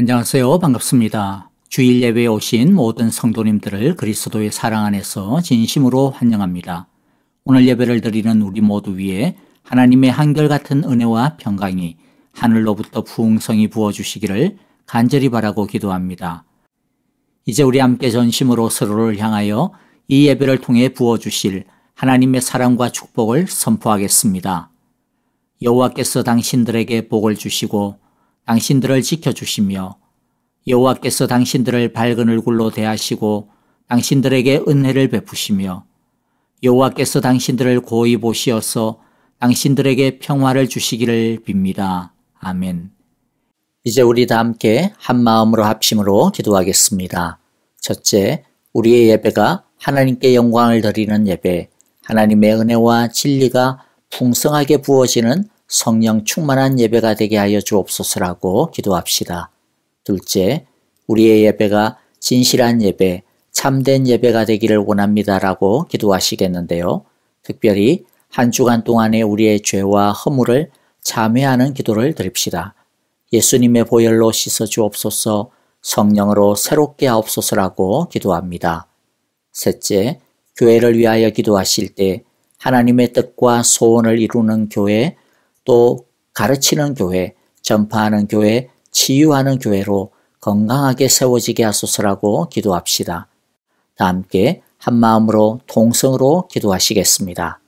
안녕하세요. 반갑습니다. 주일 예배에 오신 모든 성도님들을 그리스도의 사랑 안에서 진심으로 환영합니다. 오늘 예배를 드리는 우리 모두 위에 하나님의 한결같은 은혜와 평강이 하늘로부터 풍성히 부어주시기를 간절히 바라고 기도합니다. 이제 우리 함께 전심으로 서로를 향하여 이 예배를 통해 부어주실 하나님의 사랑과 축복을 선포하겠습니다. 여호와께서 당신들에게 복을 주시고 당신들을 지켜주시며 여호와께서 당신들을 밝은 얼굴로 대하시고 당신들에게 은혜를 베푸시며 여호와께서 당신들을 고이 보시어서 당신들에게 평화를 주시기를 빕니다. 아멘. 이제 우리 다 함께 한 마음으로 합심으로 기도하겠습니다. 첫째, 우리의 예배가 하나님께 영광을 드리는 예배, 하나님의 은혜와 진리가 풍성하게 부어지는 성령 충만한 예배가 되게 하여 주옵소서라고 기도합시다. 둘째, 우리의 예배가 진실한 예배, 참된 예배가 되기를 원합니다라고 기도하시겠는데요. 특별히 한 주간 동안의 우리의 죄와 허물을 참회하는 기도를 드립시다. 예수님의 보혈로 씻어 주옵소서, 성령으로 새롭게 하옵소서라고 기도합니다. 셋째, 교회를 위하여 기도하실 때 하나님의 뜻과 소원을 이루는 교회, 또 가르치는 교회, 전파하는 교회, 치유하는 교회로 건강하게 세워지게 하소서라고 기도합시다. 다 함께 한 마음으로 통성으로 기도하시겠습니다.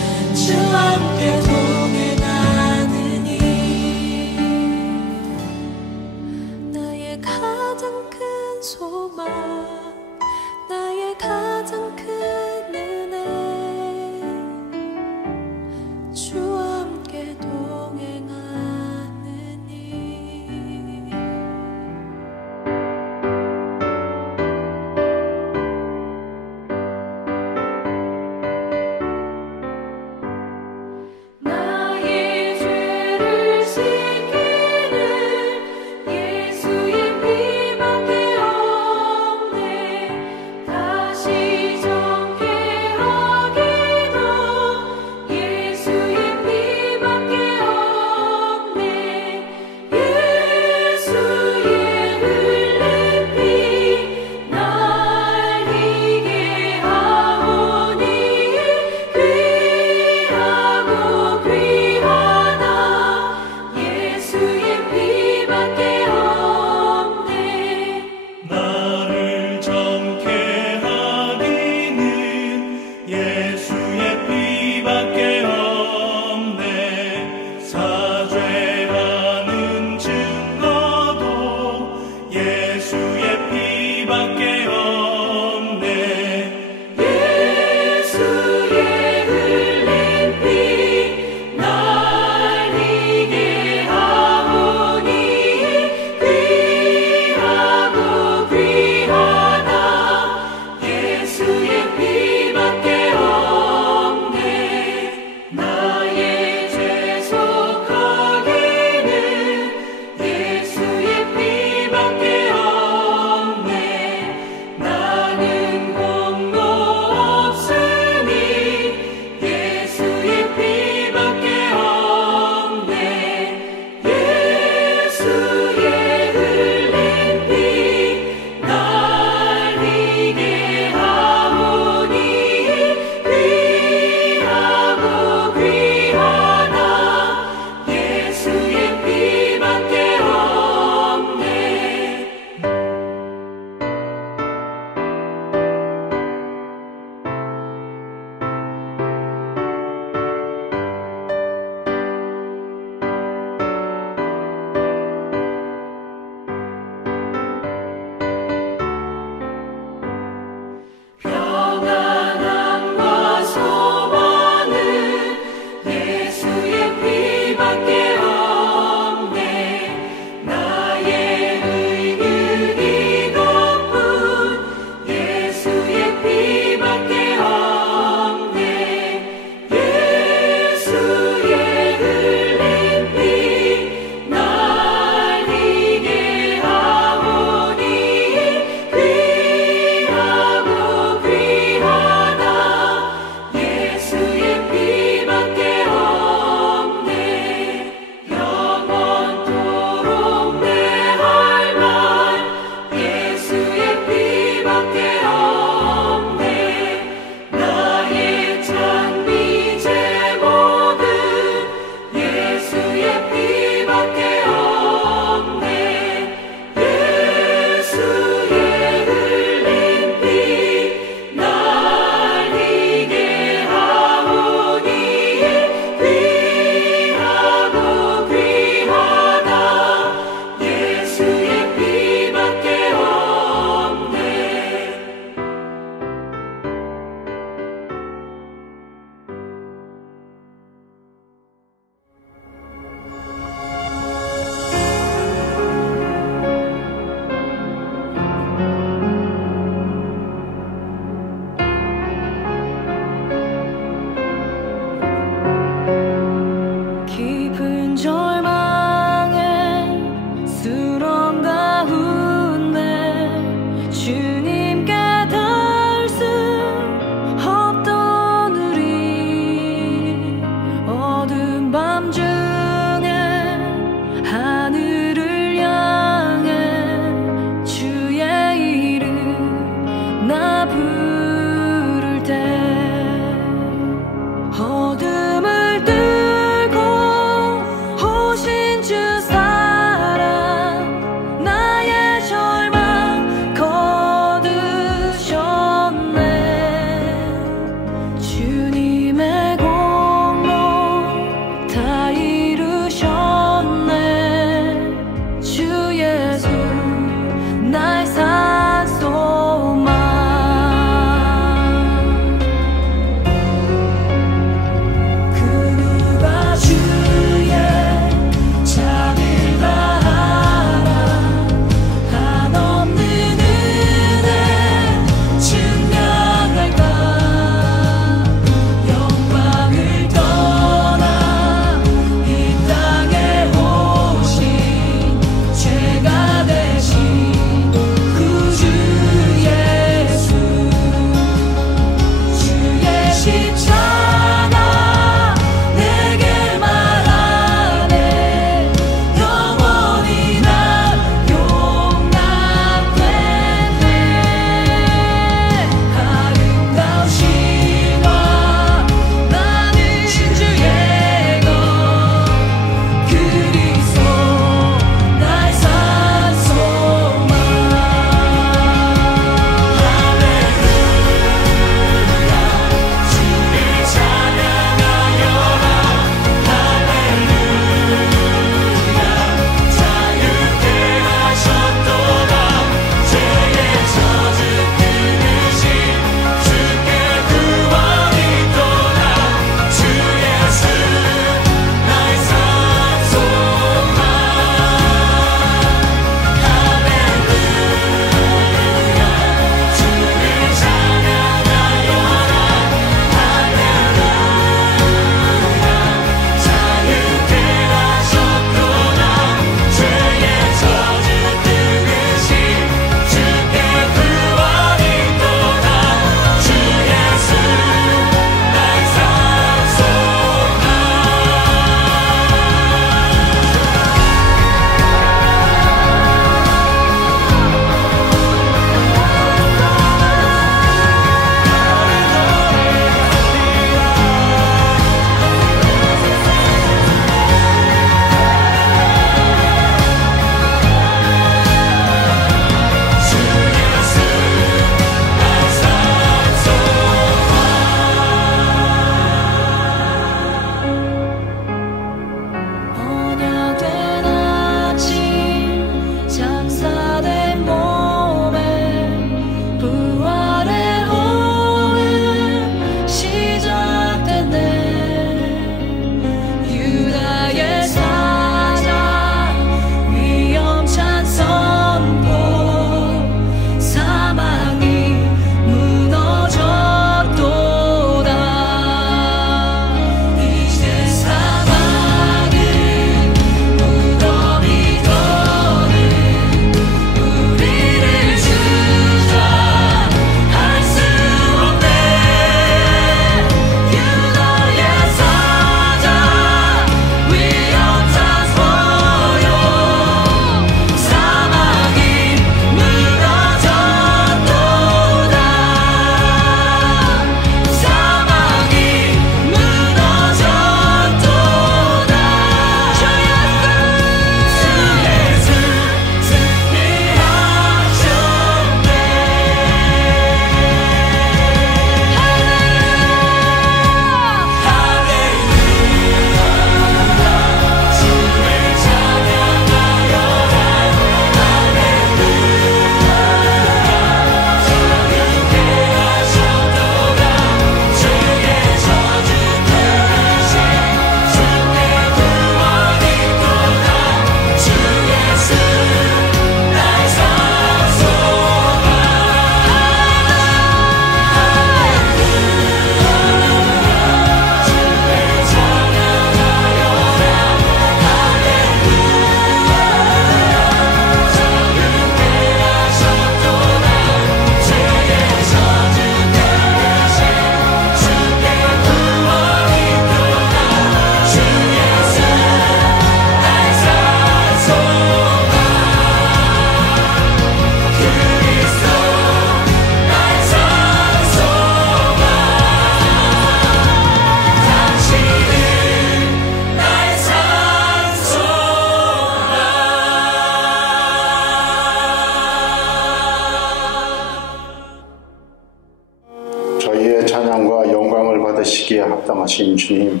합당하신 주님,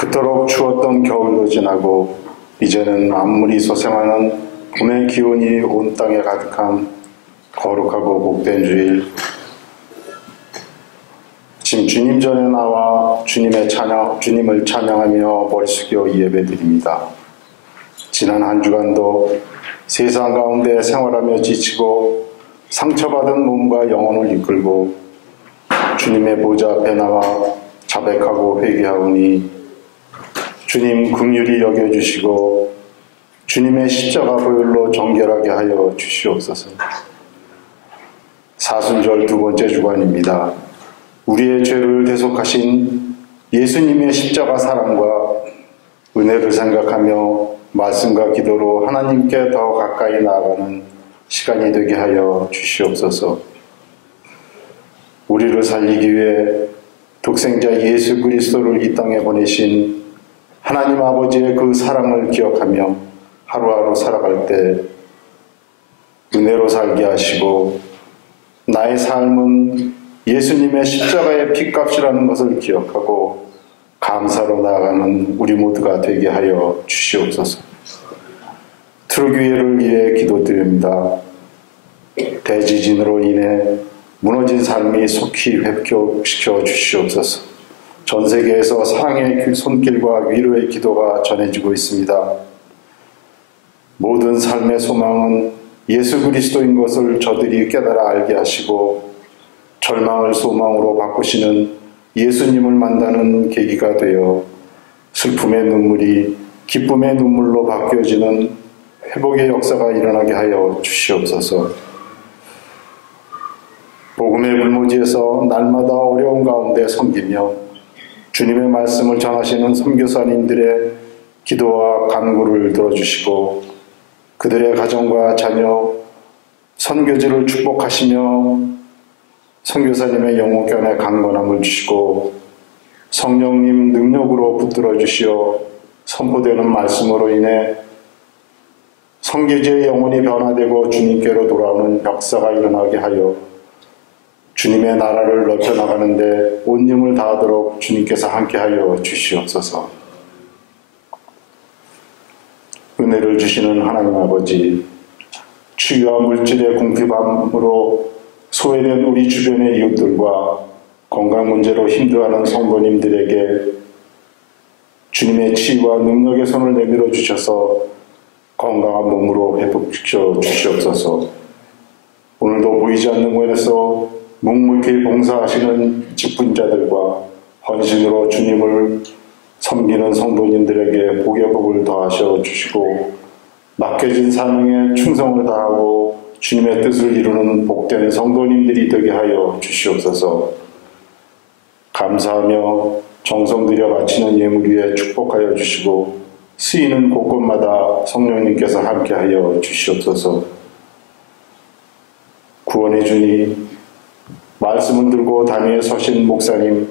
그토록 추웠던 겨울도 지나고 이제는 만물이 소생하는 봄의 기운이 온 땅에 가득한 거룩하고 복된 주일, 지금 주님 전에 나와 주님을 찬양하며 머리 숙여 예배드립니다. 지난 한 주간도 세상 가운데 생활하며 지치고 상처받은 몸과 영혼을 이끌고 주님의 보좌 앞에 나와 자백하고 회개하오니 주님 긍휼히 여겨주시고 주님의 십자가 보혈로 정결하게 하여 주시옵소서. 사순절 두 번째 주간입니다. 우리의 죄를 대속하신 예수님의 십자가 사랑과 은혜를 생각하며 말씀과 기도로 하나님께 더 가까이 나아가는 시간이 되게 하여 주시옵소서. 우리를 살리기 위해 독생자 예수 그리스도를 이 땅에 보내신 하나님 아버지의 그 사랑을 기억하며 하루하루 살아갈 때 은혜로 살게 하시고 나의 삶은 예수님의 십자가의 피값이라는 것을 기억하고 감사로 나아가는 우리 모두가 되게 하여 주시옵소서. 트루기회를 위해 기도드립니다. 대지진으로 인해 무너진 삶이 속히 회복시켜 주시옵소서. 전 세계에서 사랑의 손길과 위로의 기도가 전해지고 있습니다. 모든 삶의 소망은 예수 그리스도인 것을 저들이 깨달아 알게 하시고 절망을 소망으로 바꾸시는 예수님을 만나는 계기가 되어 슬픔의 눈물이 기쁨의 눈물로 바뀌어지는 회복의 역사가 일어나게 하여 주시옵소서. 복음의 불모지에서 날마다 어려운 가운데 섬기며 주님의 말씀을 전하시는 선교사님들의 기도와 간구를 들어주시고 그들의 가정과 자녀, 선교지를 축복하시며 선교사님의 영혼견에 강건함을 주시고 성령님 능력으로 붙들어 주시어 선포되는 말씀으로 인해 선교지의 영혼이 변화되고 주님께로 돌아오는 역사가 일어나게 하여 주님의 나라를 넓혀나가는데 온 힘을 다하도록 주님께서 함께하여 주시옵소서. 은혜를 주시는 하나님 아버지, 추위와 물질의 궁핍함으로 소외된 우리 주변의 이웃들과 건강 문제로 힘들어하는 성도님들에게 주님의 치유와 능력의 손을 내밀어 주셔서 건강한 몸으로 회복시켜 주시옵소서. 오늘도 보이지 않는 곳에서 묵묵히 봉사하시는 직분자들과 헌신으로 주님을 섬기는 성도님들에게 복의 복을 더하셔 주시고 맡겨진 사명에 충성을 다하고 주님의 뜻을 이루는 복된 성도님들이 되게 하여 주시옵소서. 감사하며 정성 들여 바치는 예물 위에 축복하여 주시고 쓰이는 곳곳마다 성령님께서 함께하여 주시옵소서. 구원의 주님, 말씀을 들고 단위에 서신 목사님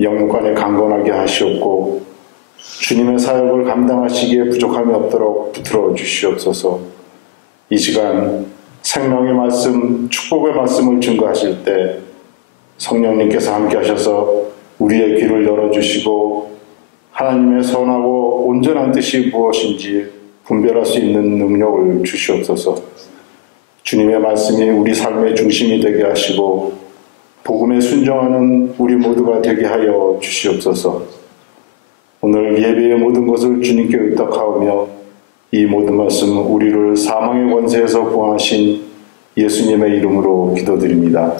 영육간에 강건하게 하시옵고 주님의 사역을 감당하시기에 부족함이 없도록 붙들어 주시옵소서. 이 시간 생명의 말씀, 축복의 말씀을 증거하실 때 성령님께서 함께 하셔서 우리의 귀를 열어주시고 하나님의 선하고 온전한 뜻이 무엇인지 분별할 수 있는 능력을 주시옵소서. 주님의 말씀이 우리 삶의 중심이 되게 하시고 복음에 순종하는 우리 모두가 되게 하여 주시옵소서. 오늘 예배의 모든 것을 주님께 의탁하오며 이 모든 말씀 우리를 사망의 권세에서 구하신 예수님의 이름으로 기도드립니다.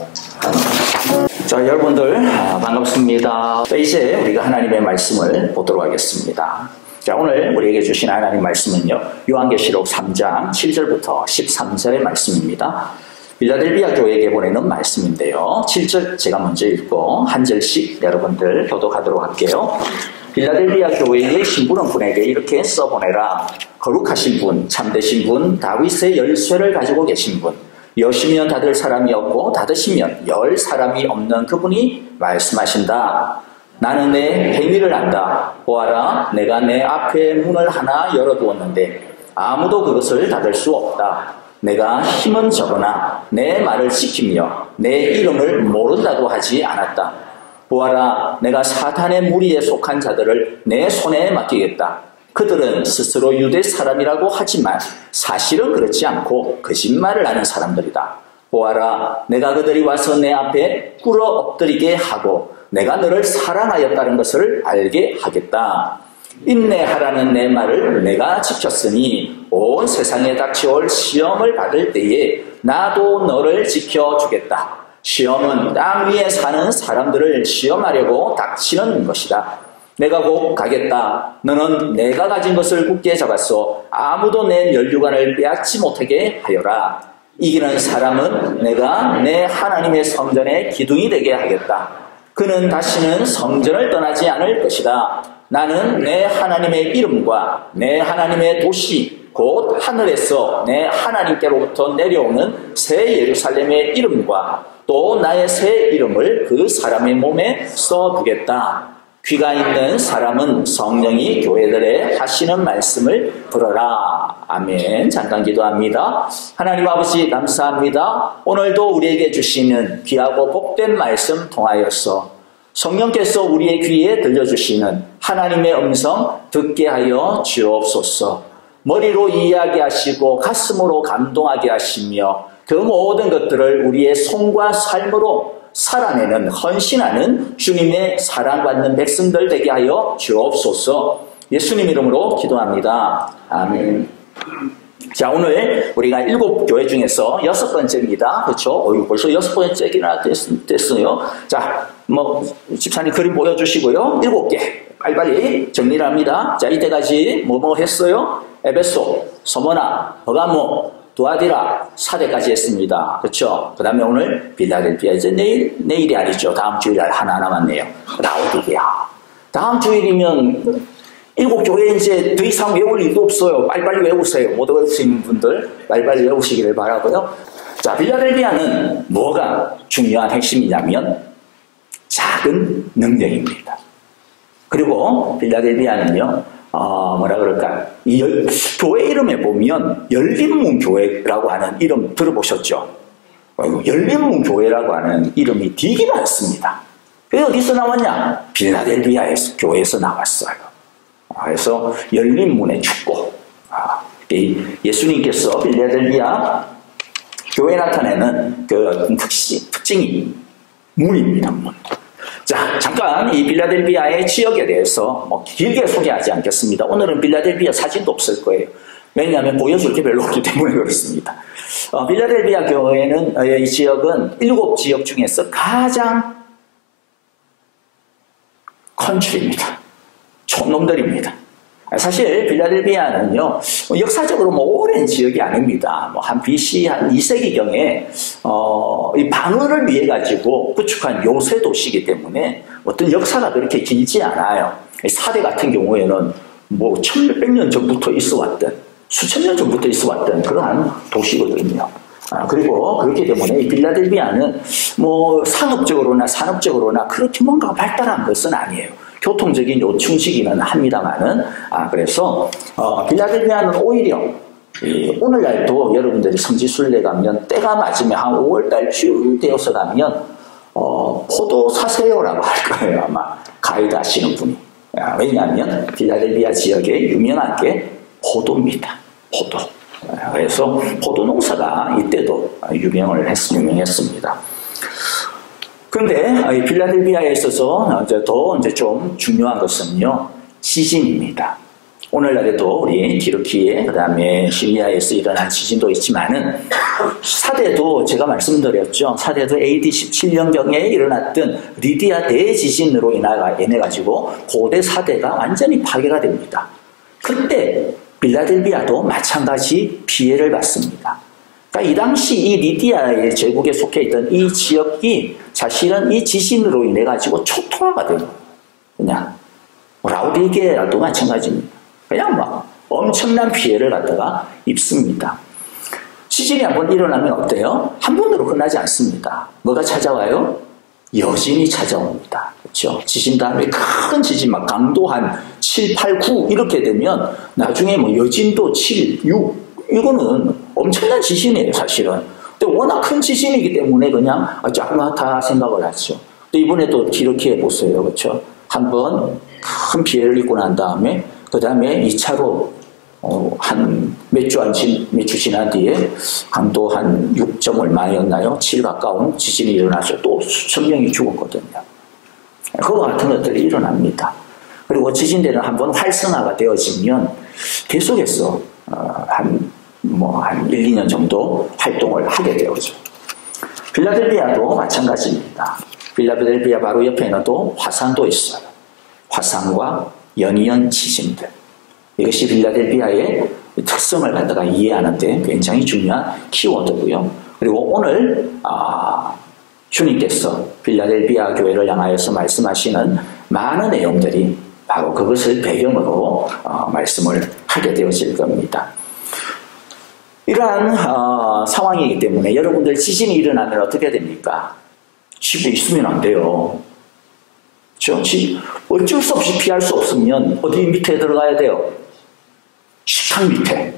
자, 여러분들 반갑습니다. 이제 우리가 하나님의 말씀을 보도록 하겠습니다. 자, 오늘 우리에게 주신 하나님 말씀은요, 요한계시록 3장 7절부터 13절의 말씀입니다. 빌라델비아 교회에게 보내는 말씀인데요. 7절 제가 먼저 읽고 한 절씩 여러분들 교독하도록 할게요. 빌라델비아 교회의 신부는 분에게 이렇게 써보내라. 거룩하신 분, 참되신 분, 다윗의 열쇠를 가지고 계신 분, 여시면 닫을 사람이 없고 닫으시면 열 사람이 없는 그분이 말씀하신다. 나는 내 행위를 안다. 보아라, 내가 내 앞에 문을 하나 열어두었는데 아무도 그것을 닫을 수 없다. 내가 힘은 적으나 내 말을 지키며 내 이름을 모른다고 하지 않았다. 보아라, 내가 사탄의 무리에 속한 자들을 내 손에 맡기겠다. 그들은 스스로 유대 사람이라고 하지만 사실은 그렇지 않고 거짓말을 하는 사람들이다. 보아라, 내가 그들이 와서 내 앞에 꿇어 엎드리게 하고 내가 너를 사랑하였다는 것을 알게 하겠다. 인내하라는 내 말을 내가 지켰으니 온 세상에 닥쳐올 시험을 받을 때에 나도 너를 지켜주겠다. 시험은 땅 위에 사는 사람들을 시험하려고 닥치는 것이다. 내가 곧 가겠다. 너는 내가 가진 것을 굳게 잡았소. 아무도 내 면류관을 빼앗지 못하게 하여라. 이기는 사람은 내가 내 하나님의 성전의 기둥이 되게 하겠다. 그는 다시는 성전을 떠나지 않을 것이다. 나는 내 하나님의 이름과 내 하나님의 도시 곧 하늘에서 내 하나님께로부터 내려오는 새 예루살렘의 이름과 또 나의 새 이름을 그 사람의 몸에 써두겠다. 귀가 있는 사람은 성령이 교회들에 하시는 말씀을 들어라. 아멘. 잠깐 기도합니다. 하나님 아버지 감사합니다. 오늘도 우리에게 주시는 귀하고 복된 말씀 통하여서 성령께서 우리의 귀에 들려주시는 하나님의 음성 듣게 하여 주옵소서. 머리로 이해하게 하시고 가슴으로 감동하게 하시며 그 모든 것들을 우리의 손과 삶으로 살아내는 헌신하는 주님의 사랑받는 백성들 되게 하여 주옵소서. 예수님 이름으로 기도합니다. 아멘. 자, 오늘 우리가 7교회 중에서 6번째입니다. 그렇죠? 벌써 6번째기나 됐어요. 자, 집사님 그림 보여주시고요. 7개 빨리빨리 정리를 합니다. 자, 이때까지 뭐 했어요? 에베소, 소모나, 버가모, 두아디라, 사대까지 했습니다. 그렇죠? 그 다음에 오늘 빌라델피아, 이제 내일이 아니죠. 다음 주일 하나 남았네요. 라오디게아. 다음 주일이면 7교회 이제 더 이상 외울 일도 없어요. 빨리빨리 외우세요. 못 외우시는 분들 빨리빨리 외우시기를 바라고요. 자, 빌라델피아는 뭐가 중요한 핵심이냐면 작은 능력입니다. 그리고 빌라델피아는요, 뭐라 그럴까, 교회 이름에 보면 열린문 교회라고 하는 이름 들어보셨죠? 열린문 교회라고 하는 이름이 되게 많습니다. 그게 어디서 나왔냐? 빌라델피아 교회에서 나왔어요. 그래서 열린문의 축복. 예수님께서 빌라델피아 교회에 나타내는 그 특징이 문입니다. 문. 자, 잠깐 이 빌라델피아의 지역에 대해서 길게 소개하지 않겠습니다. 오늘은 빌라델피아 사진도 없을 거예요. 왜냐하면 보여줄 게 별로 없기 때문에 그렇습니다. 빌라델피아 교회는, 이 지역은 7지역 중에서 가장 컨트리입니다. 촌놈들입니다. 사실 빌라델피아는요, 역사적으로 오랜 지역이 아닙니다. 한 BC 한 2세기경에 이 방어를 위해 가지고 구축한 요새 도시이기 때문에 어떤 역사가 그렇게 길지 않아요. 사대 같은 경우에는 천몇 년 전부터 있어왔던, 수천 년 전부터 있어왔던 그러한 도시거든요. 그리고 그렇기 때문에 이 빌라델피아는 상업적으로나 산업적으로나 그렇게 뭔가 발달한 것은 아니에요. 교통적인 요충지기는 합니다만은, 그래서 빌라델피아는 오히려 오늘날도 여러분들이 성지순례 가면 때가 맞으면 한 5월달쯤 되어서 가면 포도 사세요라고 할 거예요. 아마 가이드 하시는 분이. 왜냐하면 빌라델피아 지역에 유명한 게 포도입니다. 포도. 그래서 포도 농사가 이때도 유명했습니다. 그런데 빌라델피아에 있어서 더 좀 중요한 것은요, 지진입니다. 오늘날에도 우리 튀르키예, 그 다음에 시리아에서 일어난 지진도 있지만은, 사대도 제가 말씀드렸죠. 사대도 AD 17년경에 일어났던 리디아 대지진으로 인해 가지고 고대 사대가 완전히 파괴가 됩니다. 그때 빌라델피아도 마찬가지 피해를 받습니다. 그러니까 이 당시 이 리디아의 제국에 속해 있던 이 지역이 사실은 이 지진으로 인해 가지고 초토화가 돼요. 그냥 라오디게라도 마찬가지입니다. 그냥 엄청난 피해를 갖다가 입습니다. 지진이 한번 일어나면 어때요? 한 번으로 끝나지 않습니다. 뭐가 찾아와요? 여진이 찾아옵니다. 그렇죠? 지진 다음에 큰 지진, 강도 한 7, 8, 9 이렇게 되면 나중에 여진도 7, 6 이거는 엄청난 지진이에요, 사실은. 근데 워낙 큰 지진이기 때문에 그냥 조그맣다 생각을 하죠. 또 이번에도 이렇게 해보세요. 그렇죠? 한번 큰 피해를 입고 난 다음에 그 다음에 2차로 한 몇 주 지난 뒤에 강도 한 6점 얼마였나요? 7 가까운 지진이 일어나서 또 수천 명이 죽었거든요. 그와 같은 것들이 일어납니다. 그리고 지진대는 한번 활성화가 되어지면 계속해서 한 1, 2년 정도 활동을 하게 되었죠. 필라델피아도 마찬가지입니다. 필라델피아 바로 옆에는 또 화산도 있어요. 화산과 연이은 지진들. 이것이 필라델피아의 특성을 갖다가 이해하는데 굉장히 중요한 키워드고요. 그리고 오늘 주님께서 필라델피아 교회를 향하여서 말씀하시는 많은 내용들이 바로 그것을 배경으로 말씀을 하게 되어질 겁니다. 이러한 상황이기 때문에 여러분들 지진이 일어나면 어떻게 됩니까? 집에 있으면 안 돼요. 그렇죠? 어쩔 수 없이 피할 수 없으면 어디 밑에 들어가야 돼요? 식탁 밑에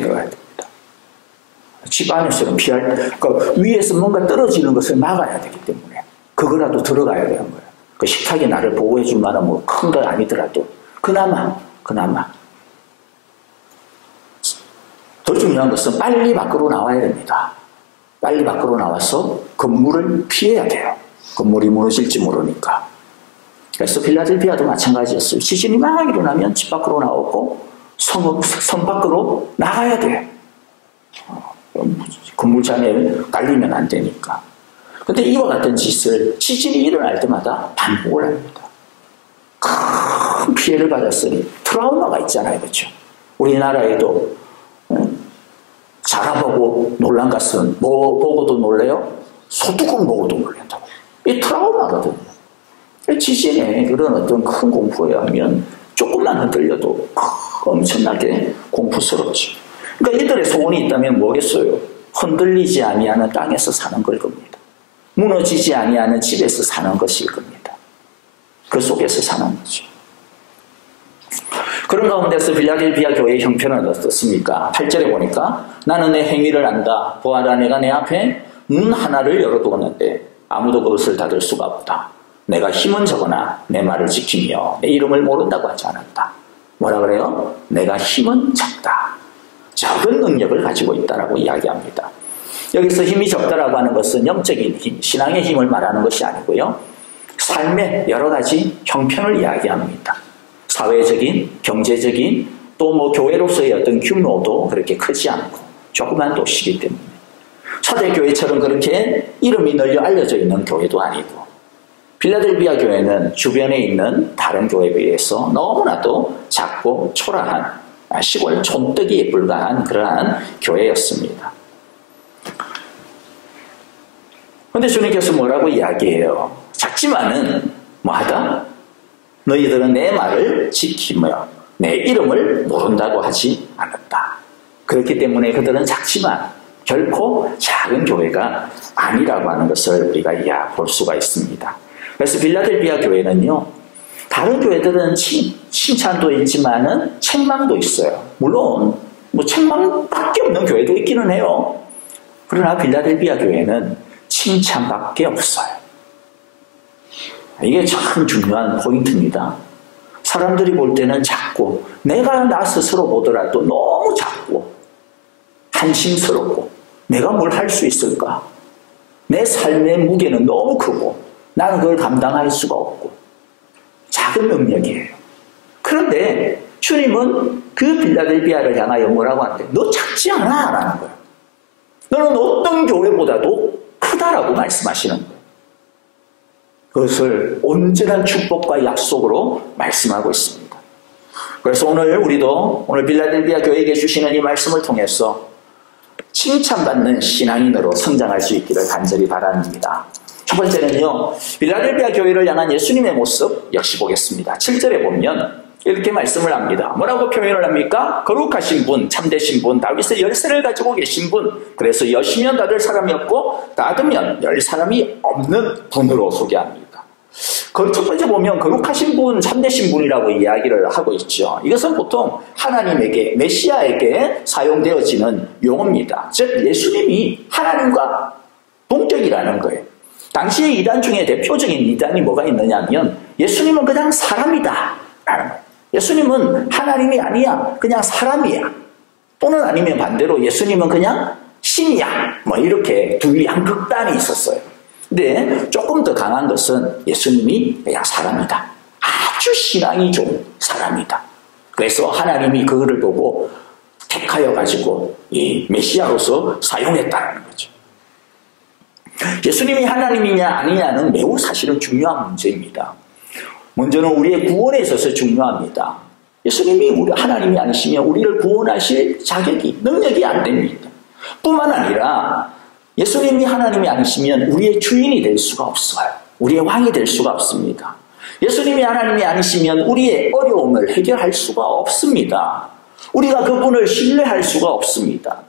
들어가야 됩니다. 집 안에서는 그러니까 위에서 뭔가 떨어지는 것을 막아야 되기 때문에 그거라도 들어가야 되는 거예요. 그 식탁이 나를 보호해 줄 만한 뭐 큰 거 아니더라도 그나마 더 중요한 것은 빨리 밖으로 나와야 됩니다. 빨리 밖으로 나와서 건물을 피해야 돼요. 건물이 무너질지 모르니까. 그래서 필라델피아도 마찬가지였어요. 지진이 막 일어나면 집 밖으로 나오고 성 밖으로 나가야 돼요. 건물장에 깔리면 안 되니까. 근데 이와 같은 짓을 지진이 일어날 때마다 반복을 합니다. 큰 피해를 받았으니 트라우마가 있잖아요. 그렇죠? 우리나라에도 자라보고 놀란 것은 뭐 보고도 놀래요? 소뚜껑 보고도 놀란다고. 이 트라우마거든요. 지진에 그런 어떤 큰 공포에 하면 조금만 흔들려도 엄청나게 공포스럽죠. 그러니까 이들의 소원이 있다면 뭐겠어요? 흔들리지 아니하는 땅에서 사는 걸 겁니다. 무너지지 아니하는 집에서 사는 것일 겁니다. 그 속에서 사는 거죠. 그런 가운데서 필라델피아 교회의 형편은 어떻습니까? 8절에 보니까 나는 내 행위를 안다. 보아라 내가 내 앞에 문 하나를 열어두었는데 아무도 그것을 닫을 수가 없다. 내가 힘은 적으나 내 말을 지키며 내 이름을 모른다고 하지 않았다. 뭐라 그래요? 내가 힘은 적다. 적은 능력을 가지고 있다라고 이야기합니다. 여기서 힘이 적다라고 하는 것은 영적인 힘, 신앙의 힘을 말하는 것이 아니고요. 삶의 여러 가지 형편을 이야기합니다. 사회적인, 경제적인, 또 뭐 교회로서의 어떤 규모도 그렇게 크지 않고 조그만 도시이기 때문에 초대교회처럼 그렇게 이름이 널려 알려져 있는 교회도 아니고 필라델피아 교회는 주변에 있는 다른 교회에 비해서 너무나도 작고 초라한 시골 촌뜨기에 불과한 그러한 교회였습니다. 그런데 주님께서 뭐라고 이야기해요? 작지만은 뭐하다? 너희들은 내 말을 지키며 내 이름을 모른다고 하지 않았다. 그렇기 때문에 그들은 작지만 결코 작은 교회가 아니라고 하는 것을 우리가 볼 수가 있습니다. 그래서 필라델피아 교회는요, 다른 교회들은 칭찬도 있지만은 책망도 있어요. 물론 뭐 책망밖에 없는 교회도 있기는 해요. 그러나 필라델피아 교회는 칭찬밖에 없어요. 이게 참 중요한 포인트입니다. 사람들이 볼 때는 작고 내가 나 스스로 보더라도 너무 작고 한심스럽고 내가 뭘 할 수 있을까? 내 삶의 무게는 너무 크고 나는 그걸 감당할 수가 없고 작은 능력이에요. 그런데 주님은 그 필라델피아를 향하여 뭐라고 하는데 너 작지 않아 라는 거예요. 너는 어떤 교회보다도 크다라고 말씀하시는 거예요. 그것을 온전한 축복과 약속으로 말씀하고 있습니다. 그래서 우리도 필라델피아 교회에게 주시는 이 말씀을 통해서 칭찬받는 신앙인으로 성장할 수 있기를 간절히 바랍니다. 첫 번째는요, 필라델피아 교회를 향한 예수님의 모습 역시 보겠습니다. 7절에 보면 이렇게 말씀을 합니다. 뭐라고 표현을 합니까? 거룩하신 분, 참되신 분, 다윗의 열쇠를 가지고 계신 분, 그래서 여시면 닫을 사람이 없고 닫으면 열 사람이 없는 분으로 소개합니다. 그 첫 번째 보면 거룩하신 분, 참되신 분이라고 이야기를 하고 있죠. 이것은 보통 하나님에게, 메시아에게 사용되어지는 용어입니다. 즉 예수님이 하나님과 동격이라는 거예요. 당시의 이단 중에 대표적인 이단이 뭐가 있느냐 하면 예수님은 그냥 사람이다 라는 거예요. 예수님은 하나님이 아니야. 그냥 사람이야. 또는 아니면 반대로 예수님은 그냥 신이야. 뭐 이렇게 두 양극단이 있었어요. 근데 조금 더 강한 것은 예수님이 그냥 사람이다. 아주 신앙이 좋은 사람이다. 그래서 하나님이 그거를 보고 택하여 가지고 이 메시아로서 사용했다는 거죠. 예수님이 하나님이냐 아니냐는 매우 사실은 중요한 문제입니다. 먼저는 우리의 구원에 있어서 중요합니다. 예수님이 우리 하나님이 아니시면 우리를 구원하실 자격이, 능력이 안 됩니다. 뿐만 아니라 예수님이 하나님이 아니시면 우리의 주인이 될 수가 없어요. 우리의 왕이 될 수가 없습니다. 예수님이 하나님이 아니시면 우리의 어려움을 해결할 수가 없습니다. 우리가 그분을 신뢰할 수가 없습니다.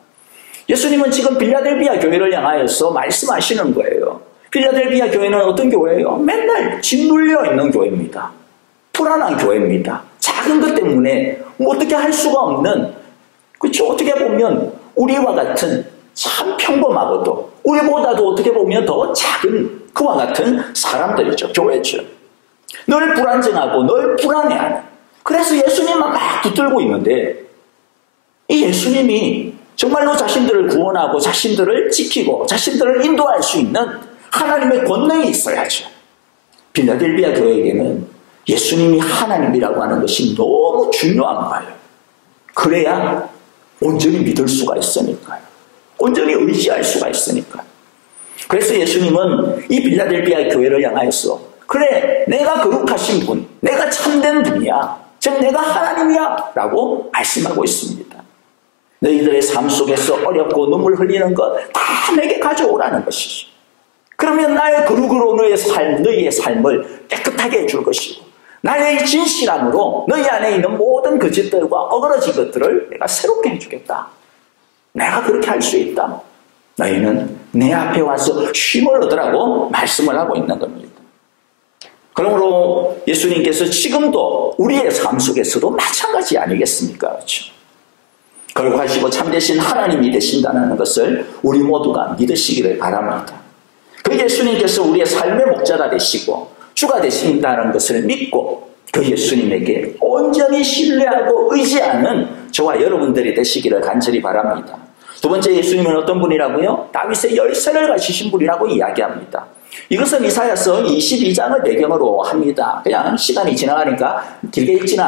예수님은 지금 빌라델비아 교회를 향하여서 말씀하시는 거예요. 빌라델비아 교회는 어떤 교회예요? 맨날 짓눌려 있는 교회입니다. 불안한 교회입니다. 작은 것 때문에 뭐 어떻게 할 수가 없는, 그렇죠? 어떻게 보면 우리와 같은 참 평범하고도 우리보다도 어떻게 보면 더 작은 그와 같은 사람들이죠. 교회죠. 늘 불안정하고 늘 불안해하는. 그래서 예수님만 막 붙들고 있는데 이 예수님이 정말로 자신들을 구원하고 자신들을 지키고 자신들을 인도할 수 있는 하나님의 권능이 있어야죠. 빌라델비아 교회에게는 예수님이 하나님이라고 하는 것이 너무 중요한 거예요. 그래야 온전히 믿을 수가 있으니까요. 온전히 의지할 수가 있으니까요. 그래서 예수님은 이 빌라델비아 교회를 향하여서 그래, 내가 거룩하신 분, 내가 참된 분이야. 즉 내가 하나님이야 라고 말씀하고 있습니다. 너희들의 삶 속에서 어렵고 눈물 흘리는 것 다 내게 가져오라는 것이죠. 그러면 나의 거룩으로 너희의 삶을 깨끗하게 해줄 것이고 나의 진실함으로 너희 안에 있는 모든 거짓들과 어그러진 것들을 내가 새롭게 해주겠다. 내가 그렇게 할 수 있다. 너희는 내 앞에 와서 쉼을 얻으라고 말씀을 하고 있는 겁니다. 그러므로 예수님께서 지금도 우리의 삶 속에서도 마찬가지 아니겠습니까? 그렇죠? 거룩하시고 참되신 하나님이 되신다는 것을 우리 모두가 믿으시기를 바랍니다. 그 예수님께서 우리의 삶의 목자가 되시고 주가 되신다는 것을 믿고 그 예수님에게 온전히 신뢰하고 의지하는 저와 여러분들이 되시기를 간절히 바랍니다. 두 번째, 예수님은 어떤 분이라고요? 다윗의 열쇠를 가지신 분이라고 이야기합니다. 이것은 이사야서 22장을 배경으로 합니다. 그냥 시간이 지나가니까 길게 읽지는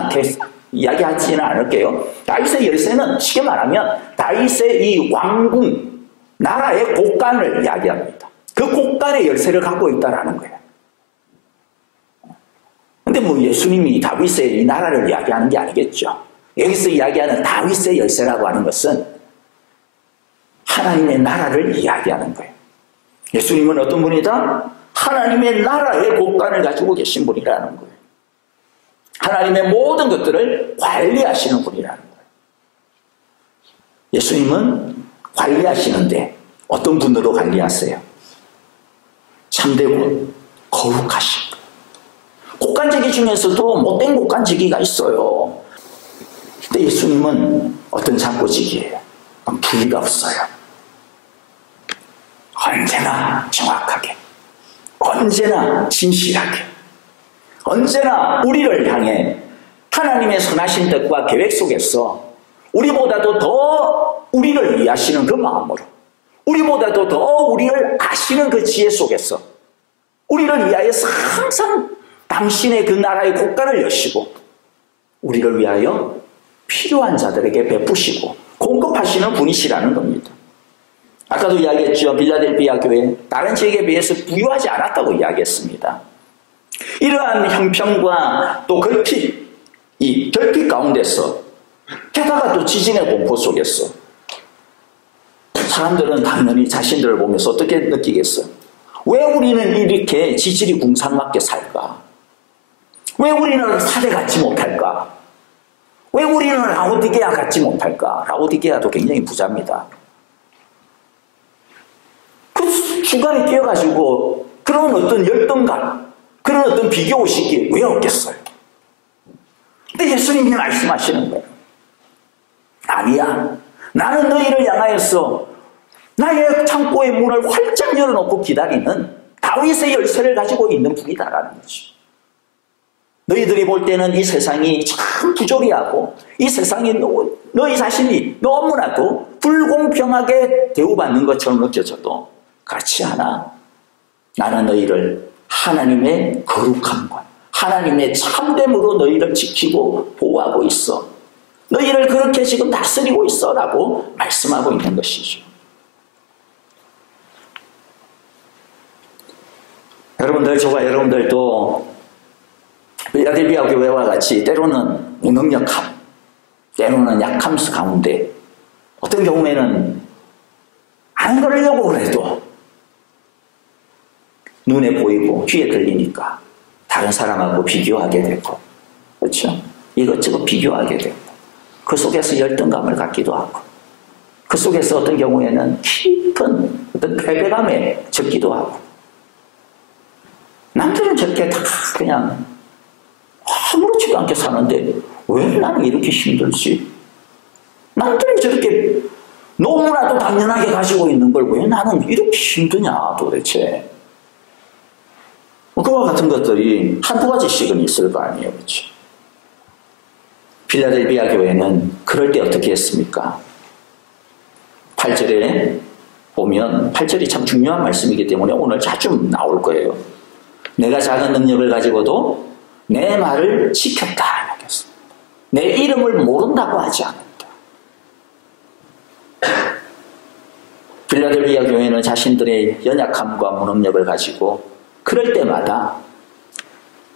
이야기하지는 않을게요. 다윗의 열쇠는 쉽게 말하면 다윗의 이 왕궁, 나라의 곳간을 이야기합니다. 그 곳간의 열쇠를 갖고 있다는 거예요. 근데 뭐 예수님이 다윗의 이 나라를 이야기하는 게 아니겠죠. 여기서 이야기하는 다윗의 열쇠라고 하는 것은 하나님의 나라를 이야기하는 거예요. 예수님은 어떤 분이다? 하나님의 나라의 곳간을 가지고 계신 분이라는 거예요. 하나님의 모든 것들을 관리하시는 분이라는 거예요. 예수님은 관리하시는데 어떤 분으로 관리하세요? 참되고 거룩하신 분. 곡간제기 중에서도 못된 곡간제기가 있어요. 근데 예수님은 어떤 잡고지기예요? 분리가 없어요. 언제나 정확하게, 언제나 진실하게, 언제나 우리를 향해 하나님의 선하신 뜻과 계획 속에서 우리보다도 더 우리를 이해하시는 그 마음으로, 우리보다도 더 우리를 아시는 그 지혜 속에서 우리를 위하여서 항상 당신의 그 나라의 곳간을 여시고 우리를 위하여 필요한 자들에게 베푸시고 공급하시는 분이시라는 겁니다. 아까도 이야기했죠. 빌라델비아 교회 다른 지역에 비해서 부유하지 않았다고 이야기했습니다. 이러한 형편과 또 결핍 가운데서 게다가 또 지진의 공포 속에서 사람들은 당연히 자신들을 보면서 어떻게 느끼겠어요? 왜 우리는 이렇게 지질이 궁상맞게 살까? 왜 우리는 사대 갖지 못할까? 왜 우리는 라오디게아 갖지 못할까? 라오디게아도 굉장히 부자입니다. 그 중간에 끼어가지고 그런 어떤 열등감, 그런 어떤 비교의식이 왜 없겠어요? 근데 예수님이 말씀하시는 거예요. 아니야. 나는 너희를 향하여서 나의 창고의 문을 활짝 열어놓고 기다리는 다윗의 열쇠를 가지고 있는 분이다라는 거죠. 너희들이 볼 때는 이 세상이 참 부조리하고 이 세상이 너희 자신이 너무나도 불공평하게 대우받는 것처럼 느껴져도 그렇지 않아. 나는 너희를 하나님의 거룩함과 하나님의 참됨으로 너희를 지키고 보호하고 있어. 너희를 그렇게 지금 다스리고 있어 라고 말씀하고 있는 것이죠. 여러분들, 저와 여러분들도 필라델피아 교회와 같이 때로는 무능력함, 때로는 약함 가운데 어떤 경우에는 안 그러려고 해도 눈에 보이고 귀에 들리니까 다른 사람하고 비교하게 되고, 그렇죠? 이것저것 비교하게 되고, 그 속에서 열등감을 갖기도 하고, 그 속에서 어떤 경우에는 깊은 어떤 패배감에 젖기도 하고, 남들은 저렇게 다 그냥 아무렇지도 않게 사는데 왜 나는 이렇게 힘들지? 남들은 저렇게 너무나도 당연하게 가지고 있는 걸 왜 나는 이렇게 힘드냐 도대체. 그와 같은 것들이 한두 가지씩은 있을 거 아니에요. 그렇죠? 필라델피아 교회는 그럴 때 어떻게 했습니까? 8절에 보면 8절이 참 중요한 말씀이기 때문에 오늘 자주 나올 거예요. 내가 작은 능력을 가지고도 내 말을 지켰다. 내 이름을 모른다고 하지 않았다. 필라델피아 교회는 자신들의 연약함과 무능력을 가지고 그럴 때마다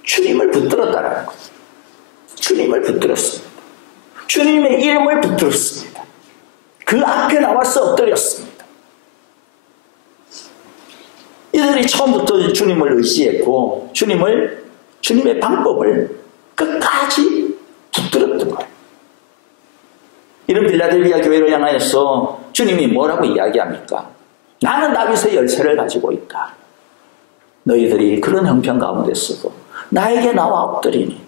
주님을 붙들었다라는 거죠. 주님을 붙들었습니다. 주님의 이름을 붙들었습니다. 그 앞에 나와서 엎드렸습니다. 이들이 처음부터 주님을 의지했고 주님의 방법을 끝까지 붙들었던 거예요. 이런 필라델피아 교회를 향하여서 주님이 뭐라고 이야기합니까? 나는 다윗의 열쇠를 가지고 있다. 너희들이 그런 형편 가운데서도 나에게 나와 엎드리니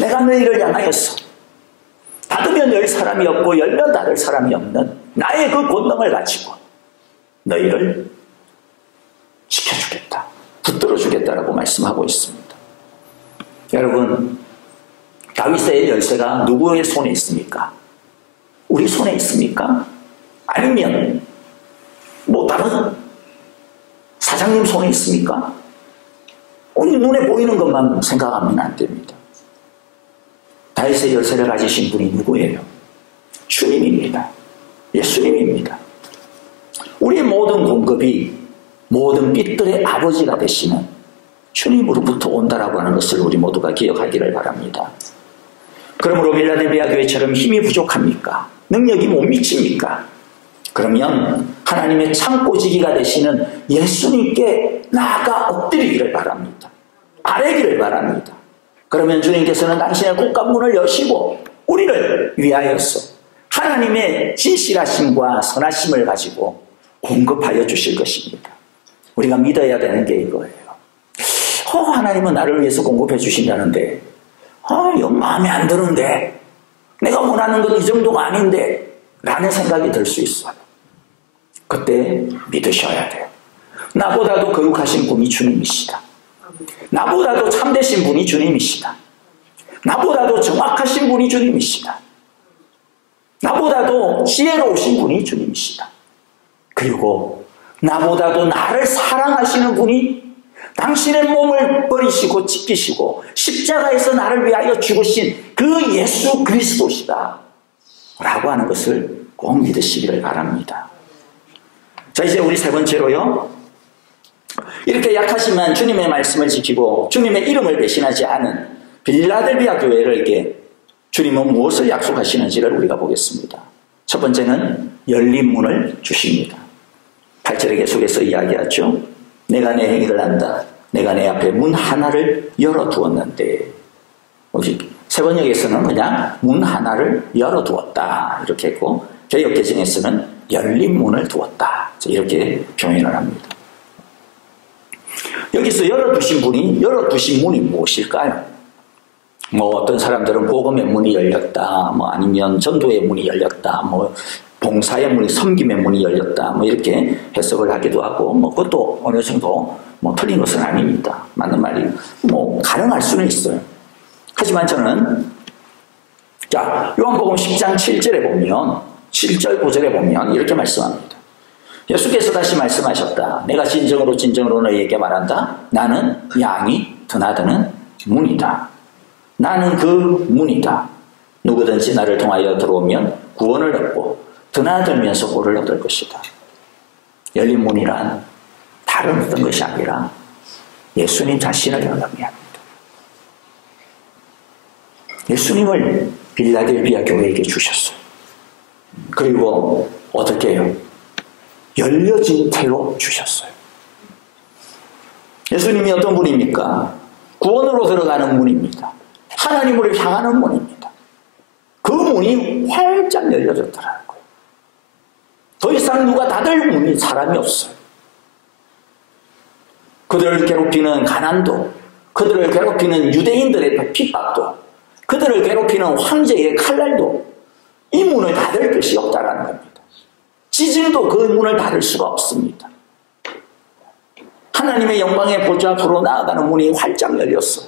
내가 너희를 향하여서 닫으면 열 사람이 없고 열면 닫을 사람이 없는 나의 그 권능을 가지고 너희를 지켜주겠다. 붙들어주겠다라고 말씀하고 있습니다. 여러분, 다윗의 열쇠가 누구의 손에 있습니까? 우리 손에 있습니까? 아니면 뭐 다른 사장님 손에 있습니까? 우리 눈에 보이는 것만 생각하면 안 됩니다. 다윗의 열쇠를 가지신 분이 누구예요? 주님입니다. 예수님입니다. 우리의 모든 공급이 모든 빛들의 아버지가 되시는 주님으로부터 온다라고 하는 것을 우리 모두가 기억하기를 바랍니다. 그러므로 필라델피아 교회처럼 힘이 부족합니까? 능력이 못 미칩니까? 그러면 하나님의 창고지기가 되시는 예수님께 나아가 엎드리기를 바랍니다. 아뢰기를 바랍니다. 그러면 주님께서는 당신의 국가문을 여시고 우리를 위하여서 하나님의 진실하심과 선하심을 가지고 공급하여 주실 것입니다. 우리가 믿어야 되는 게 이거예요. 하나님은 나를 위해서 공급해 주신다는데 이거 마음에 안 드는데 내가 원하는 건 이 정도가 아닌데 라는 생각이 들 수 있어요. 그때 믿으셔야 돼요. 나보다도 거룩하신 분이 주님이시다. 나보다도 참되신 분이 주님이시다. 나보다도 정확하신 분이 주님이시다. 나보다도 지혜로우신 분이 주님이시다. 그리고 나보다도 나를 사랑하시는 분이 당신의 몸을 버리시고 지키시고 십자가에서 나를 위하여 죽으신 그 예수 그리스도시다 라고 하는 것을 꼭 믿으시기를 바랍니다. 자, 이제 우리 세 번째로요, 이렇게 약하지만 주님의 말씀을 지키고 주님의 이름을 배신하지 않은 필라델피아 교회에게 주님은 무엇을 약속하시는지를 우리가 보겠습니다. 첫 번째는 열린 문을 주십니다. 8절에 계속해서 이야기하죠. 내가 내 행위를 안다. 내가 내 앞에 문 하나를 열어두었는데, 세번역에서는 그냥 문 하나를 열어두었다 이렇게 했고, 개역개정에서는 열린 문을 두었다 이렇게 표현을 합니다. 여기서 열어두신 문이 무엇일까요? 뭐 어떤 사람들은 복음의 문이 열렸다, 뭐 아니면 전도의 문이 열렸다, 뭐 봉사의 문이, 섬김의 문이 열렸다. 뭐 이렇게 해석을 하기도 하고, 뭐 그것도 어느 정도 뭐 틀린 것은 아닙니다. 맞는 말이 뭐 가능할 수는 있어요. 하지만 저는 자, 요한복음 10장 7절에 보면 7절 9절에 보면 이렇게 말씀합니다. 예수께서 다시 말씀하셨다. 내가 진정으로 진정으로 너희에게 말한다. 나는 양이 드나드는 문이다. 나는 그 문이다. 누구든지 나를 통하여 들어오면 구원을 얻고 드나들면서 꼴을 얻을 것이다. 열린 문이란 다른 어떤 것이 아니라 예수님 자신을 의미합니다. 예수님을 빌라델비아 교회에게 주셨어요. 그리고 어떻게 해요? 열려진 태로 주셨어요. 예수님이 어떤 분입니까? 구원으로 들어가는 문입니다. 하나님을 향하는 문입니다. 그 문이 활짝 열려졌더라는 거예요. 더 이상 누가 닫을 문이 사람이 없어요. 그들을 괴롭히는 가난도, 그들을 괴롭히는 유대인들의 핍박도, 그들을 괴롭히는 황제의 칼날도 이 문을 닫을 것이 없다라는 겁니다. 지진도 그 문을 닫을 수가 없습니다. 하나님의 영광의 보좌 앞으로 나아가는 문이 활짝 열렸어.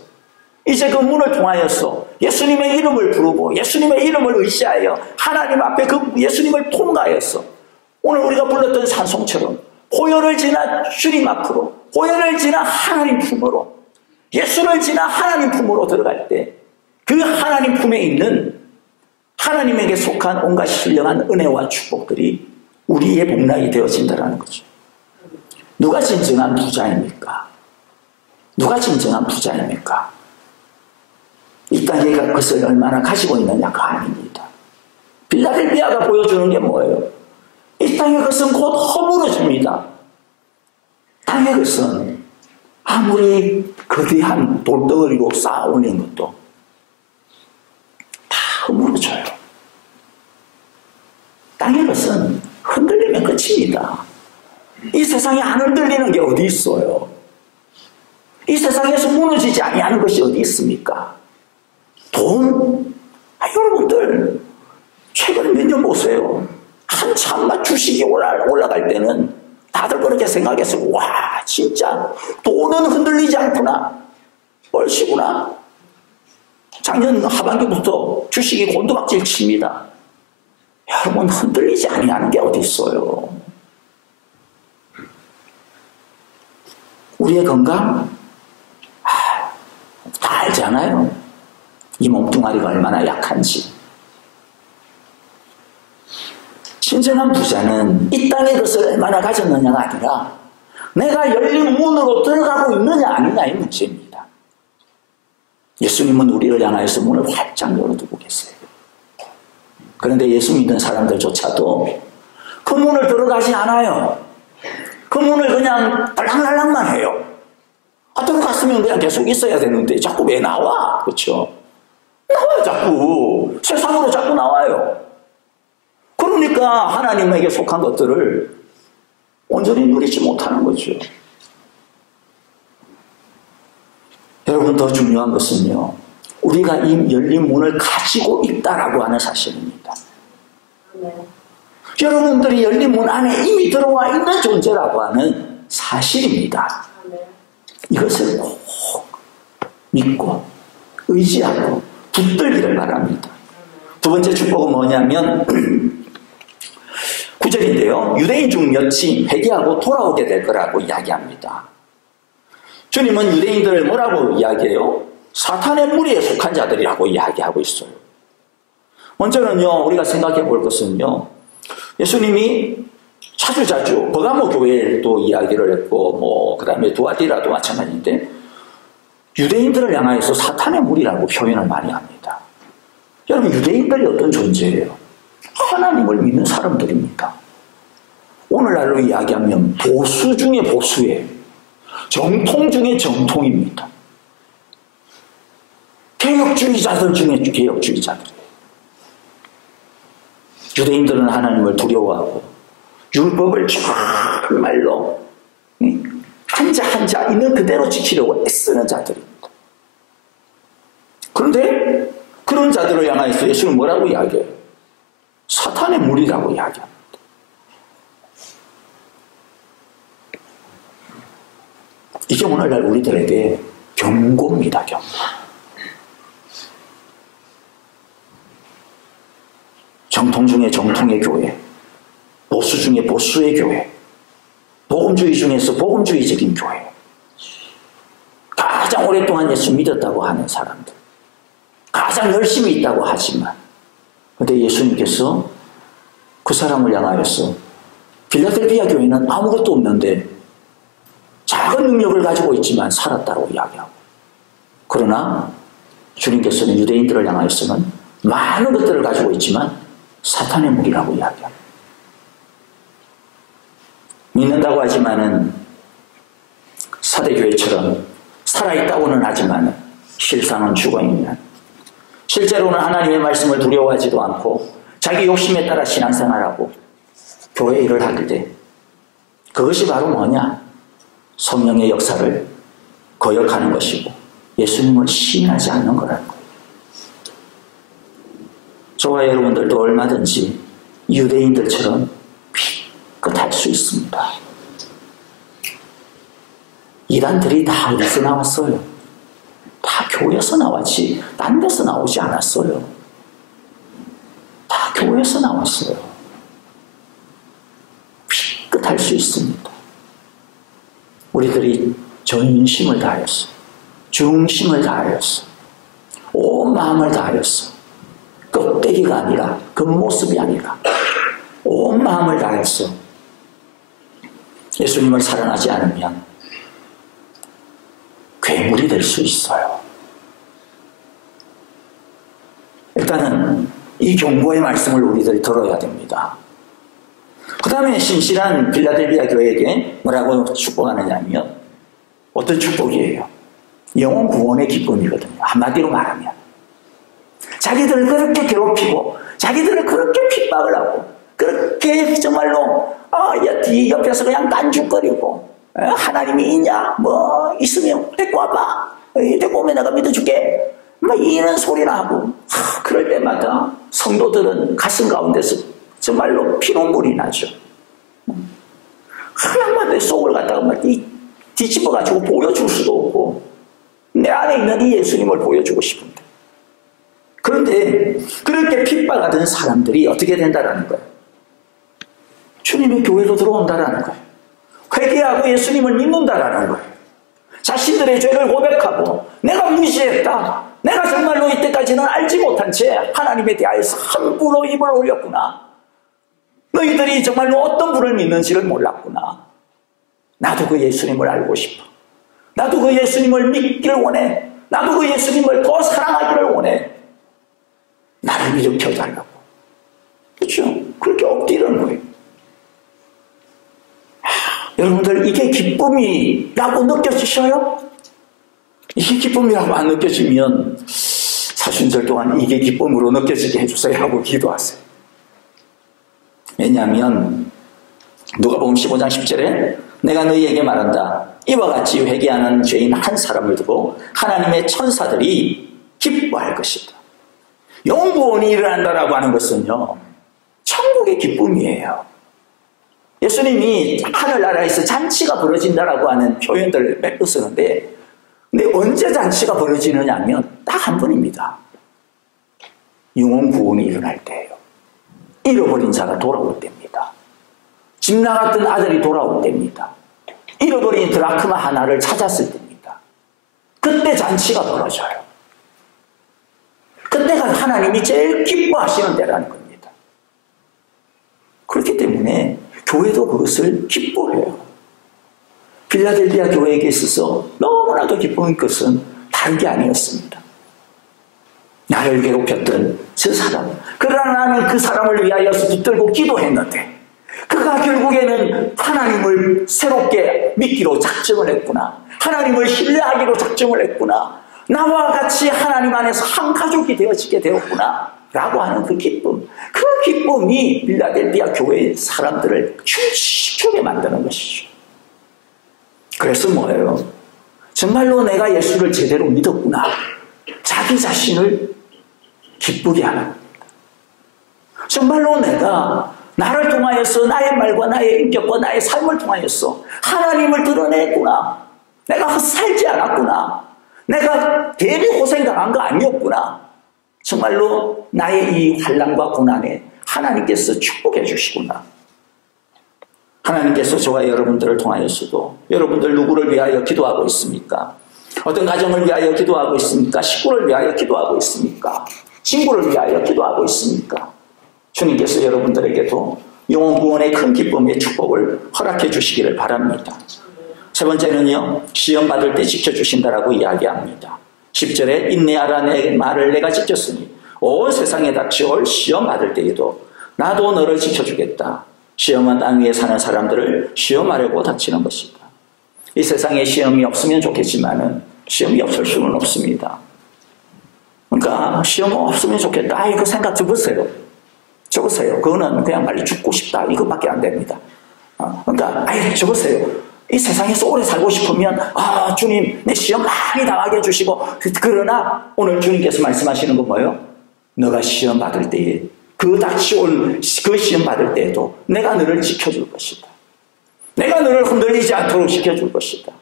이제 그 문을 통하여서 예수님의 이름을 부르고 예수님의 이름을 의지하여 하나님 앞에 그 예수님을 통과하였어. 오늘 우리가 불렀던 찬송처럼 호연을 지나 주님 앞으로, 호연을 지나 하나님 품으로, 예수를 지나 하나님 품으로 들어갈 때 그 하나님 품에 있는 하나님에게 속한 온갖 신령한 은혜와 축복들이 우리의 복락이 되어진다는 거죠. 누가 진정한 부자입니까? 누가 진정한 부자입니까? 이 땅에 그것을 얼마나 가지고 있느냐가 아닙니다. 빌라델비아가 보여주는 게 뭐예요? 이 땅의 것은 곧 허물어집니다. 땅의 것은 아무리 거대한 돌덩어리로 쌓아 올린 것도 다 허물어져요. 땅의 것은 흔들리면 끝입니다. 이 세상에 안 흔들리는 게 어디 있어요? 이 세상에서 무너지지 아니하는 것이 어디 있습니까? 돈? 여러분들 최근 몇 년 보세요. 한참 주식이 올라갈 때는 다들 그렇게 생각했어요. 와, 진짜 돈은 흔들리지 않구나. 얼씨구나. 작년 하반기부터 주식이 곤두박질 칩니다. 여러분, 흔들리지 아니하는 게 어디 있어요? 우리의 건강? 다 알잖아요. 이 몸뚱아리가 얼마나 약한지. 진정한 부자는 이 땅의 것을 얼마나 가졌느냐가 아니라 내가 열린 문으로 들어가고 있느냐 아니냐의 문제입니다. 예수님은 우리를 향하여서 문을 활짝 열어두고 계세요. 그런데 예수 믿는 사람들조차도 그 문을 들어가지 않아요. 그 문을 그냥 달랑달랑만 해요. 들어갔으면 그냥 계속 있어야 되는데 자꾸 왜 나와? 그렇죠? 나와요, 자꾸. 세상으로 자꾸 나와요. 그러니까 하나님에게 속한 것들을 온전히 누리지 못하는 거죠. 여러분, 더 중요한 것은요, 우리가 이 열린 문을 가지고 있다라고 하는 사실입니다. 여러분들이 열린 문 안에 이미 들어와 있는 존재라고 하는 사실입니다. 이것을 꼭 믿고 의지하고 붙들기를 바랍니다. 두 번째 축복은 뭐냐면 9절인데요. 유대인 중 몇이 회개하고 돌아오게 될 거라고 이야기합니다. 주님은 유대인들을 뭐라고 이야기해요? 사탄의 무리에 속한 자들이라고 이야기하고 있어요. 먼저는요, 우리가 생각해 볼 것은요, 예수님이 자주자주 버가모 교회도 이야기를 했고, 그 다음에 두아디라도 마찬가지인데, 유대인들을 향하여서 사탄의 무리라고 표현을 많이 합니다. 여러분, 유대인들이 어떤 존재예요? 하나님을 믿는 사람들입니다. 오늘날로 이야기하면 보수 중에 보수예요. 정통 중에 정통입니다. 개혁주의자들 중에 개혁주의자들이에요. 유대인들은 하나님을 두려워하고 율법을 정말로 한자 한자 있는 그대로 지키려고 애쓰는 자들입니다. 그런데 그런 자들을 향해서 예수는 뭐라고 이야기해요? 사탄의 무리라고 이야기합니다. 이게 오늘날 우리들에게 경고입니다. 경고. 정통 중에 정통의 교회, 보수 중에 보수의 교회, 복음주의 중에서 복음주의적인 교회, 가장 오랫동안 예수 믿었다고 하는 사람들, 가장 열심히 있다고 하지만, 그런데 예수님께서 그 사람을 향하여서 필라델피아 교회는 아무것도 없는데 작은 능력을 가지고 있지만 살았다고 이야기하고, 그러나 주님께서는 유대인들을 향하여서는 많은 것들을 가지고 있지만 사탄의 무리라고 이야기합니다. 믿는다고 하지만은 사대교회처럼 살아있다고는 하지만 실상은 죽어있는, 실제로는 하나님의 말씀을 두려워하지도 않고 자기 욕심에 따라 신앙생활하고 교회 일을 할 때, 그것이 바로 뭐냐? 성령의 역사를 거역하는 것이고 예수님을 시인하지 않는 거라는 거예요. 저와 여러분들도 얼마든지 유대인들처럼 삐끗할 수 있습니다. 이단들이 다 어디서 나왔어요? 다 교회에서 나왔지 딴 데서 나오지 않았어요. 다 교회에서 나왔어요. 삐끗할 수 있습니다. 우리들이 전심을 다하였어, 중심을 다하였어, 온 마음을 다하였어, 껍데기가 아니라 겉모습이 아니라 온 마음을 다해서 예수님을 사랑하지 않으면 괴물이 될 수 있어요. 일단은 이 경고의 말씀을 우리들이 들어야 됩니다. 그 다음에 신실한 필라델피아 교회에게 뭐라고 축복하느냐면, 어떤 축복이에요? 영혼 구원의 기쁨이거든요. 한마디로 말하면 자기들을 그렇게 괴롭히고 자기들을 그렇게 핍박을 하고 그렇게 정말로 옆에서 그냥 딴죽거리고, 하나님이 있냐? 뭐 있으면 데리고 와봐, 데리고 오면 내가 믿어줄게, 막 이런 소리나 하고, 그럴 때마다 성도들은 가슴 가운데서 정말로 피눈물이 나죠. 그냥 내 속을 갖다가 막 뒤집어가지고 보여줄 수도 없고, 내 안에 있는 이 예수님을 보여주고 싶은데, 그런데 그렇게 핍박하던 사람들이 어떻게 된다라는 거예요? 주님의 교회로 들어온다라는 거예요. 회개하고 예수님을 믿는다라는 거예요. 자신들의 죄를 고백하고, 내가 무시했다, 내가 정말로 이때까지는 알지 못한 채 하나님에 대하여서 함부로 입을 올렸구나, 너희들이 정말로 어떤 분을 믿는지를 몰랐구나, 나도 그 예수님을 알고 싶어, 나도 그 예수님을 믿기를 원해, 나도 그 예수님을 더 사랑하기를 원해, 나를 일으켜달라고. 그렇죠? 그렇게 엎드리는 거예요. 여러분들, 이게 기쁨이라고 느껴지셔요? 이게 기쁨이라고 안 느껴지면 사순절 동안 이게 기쁨으로 느껴지게 해주세요 하고 기도하세요. 왜냐하면 누가복음 15장 10절에 내가 너희에게 말한다, 이와 같이 회개하는 죄인 한 사람을 두고 하나님의 천사들이 기뻐할 것이다. 영구원이 일어난다라고 하는 것은요, 천국의 기쁨이에요. 예수님이 하늘나라에서 잔치가 벌어진다라고 하는 표현들을 몇 번 쓰는데, 근데 언제 잔치가 벌어지느냐 하면 딱 한 번입니다. 영혼 구원이 일어날 때예요. 잃어버린 자가 돌아올 때입니다. 집 나갔던 아들이 돌아올 때입니다. 잃어버린 드라크마 하나를 찾았을 때입니다. 그때 잔치가 벌어져요. 그때가 하나님이 제일 기뻐하시는 때라는 겁니다. 그렇기 때문에 교회도 그것을 기뻐해요. 필라델피아 교회에게 있어서 너무나도 기쁜 것은 다른 게 아니었습니다. 나를 괴롭혔던 저 사람, 그러나 나는 그 사람을 위하여서 붙들고 기도했는데 그가 결국에는 하나님을 새롭게 믿기로 작정을 했구나, 하나님을 신뢰하기로 작정을 했구나, 나와 같이 하나님 안에서 한 가족이 되어지게 되었구나 라고 하는 그 기쁨, 그 기쁨이 필라델피아 교회의 사람들을 춤추게 만드는 것이죠. 그래서 뭐예요? 정말로 내가 예수를 제대로 믿었구나, 자기 자신을 기쁘게 하는 겁니다. 정말로 내가 나를 통하여서 나의 말과 나의 인격과 나의 삶을 통하여서 하나님을 드러냈구나. 내가 살지 않았구나. 내가 대비 고생당한 거 아니었구나. 정말로 나의 이 환난과 고난에 하나님께서 축복해 주시구나. 하나님께서 저와 여러분들을 통하여서도 여러분들 누구를 위하여 기도하고 있습니까? 어떤 가정을 위하여 기도하고 있습니까? 식구를 위하여 기도하고 있습니까? 친구를 위하여 기도하고 있습니까? 주님께서 여러분들에게도 영혼 구원의 큰 기쁨의 축복을 허락해 주시기를 바랍니다. 세 번째는요, 시험 받을 때 지켜주신다라고 이야기합니다. 10절에 인내하라 내 말을 내가 지켰으니 온 세상에 닥쳐올 시험 받을 때에도 나도 너를 지켜주겠다. 시험은 땅 위에 사는 사람들을 시험하려고 닥치는 것이다. 이 세상에 시험이 없으면 좋겠지만은 시험이 없을 수는 없습니다. 그러니까 시험 없으면 좋겠다. 아이고 생각 접으세요. 적으세요. 그거는 그냥 빨리 죽고 싶다. 이것밖에 안 됩니다. 그러니까 아이 적으세요. 이 세상에서 오래 살고 싶으면 주님 내 시험 많이 당하게 해주시고 그러나 오늘 주님께서 말씀하시는 건 뭐예요? 너가 시험 받을 때에 그 닥치올 그 시험 받을 때에도 내가 너를 지켜줄 것이다. 내가 너를 흔들리지 않도록 지켜줄 것이다.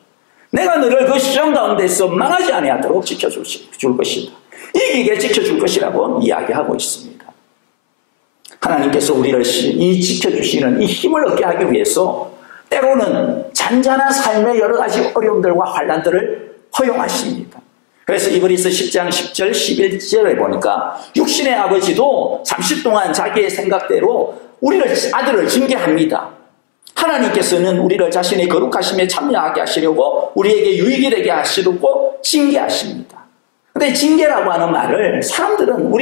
내가 너를 그 시험 가운데서 망하지 아니하도록 지켜줄 것이다. 이기게 지켜줄 것이라고 이야기하고 있습니다. 하나님께서 우리를 이 지켜주시는 이 힘을 얻게 하기 위해서 때로는 잔잔한 삶의 여러 가지 어려움들과 환난들을 허용하십니다. 그래서 이브리서 10장 10절 11절에 보니까 육신의 아버지도 잠시 동안 자기의 생각대로 아들을 징계합니다. 하나님께서는 우리를 자신의 거룩하심에 참여하게 하시려고 우리에게 유익이 되게 하시려고 징계하십니다. 근데 징계라고 하는 말을 사람들은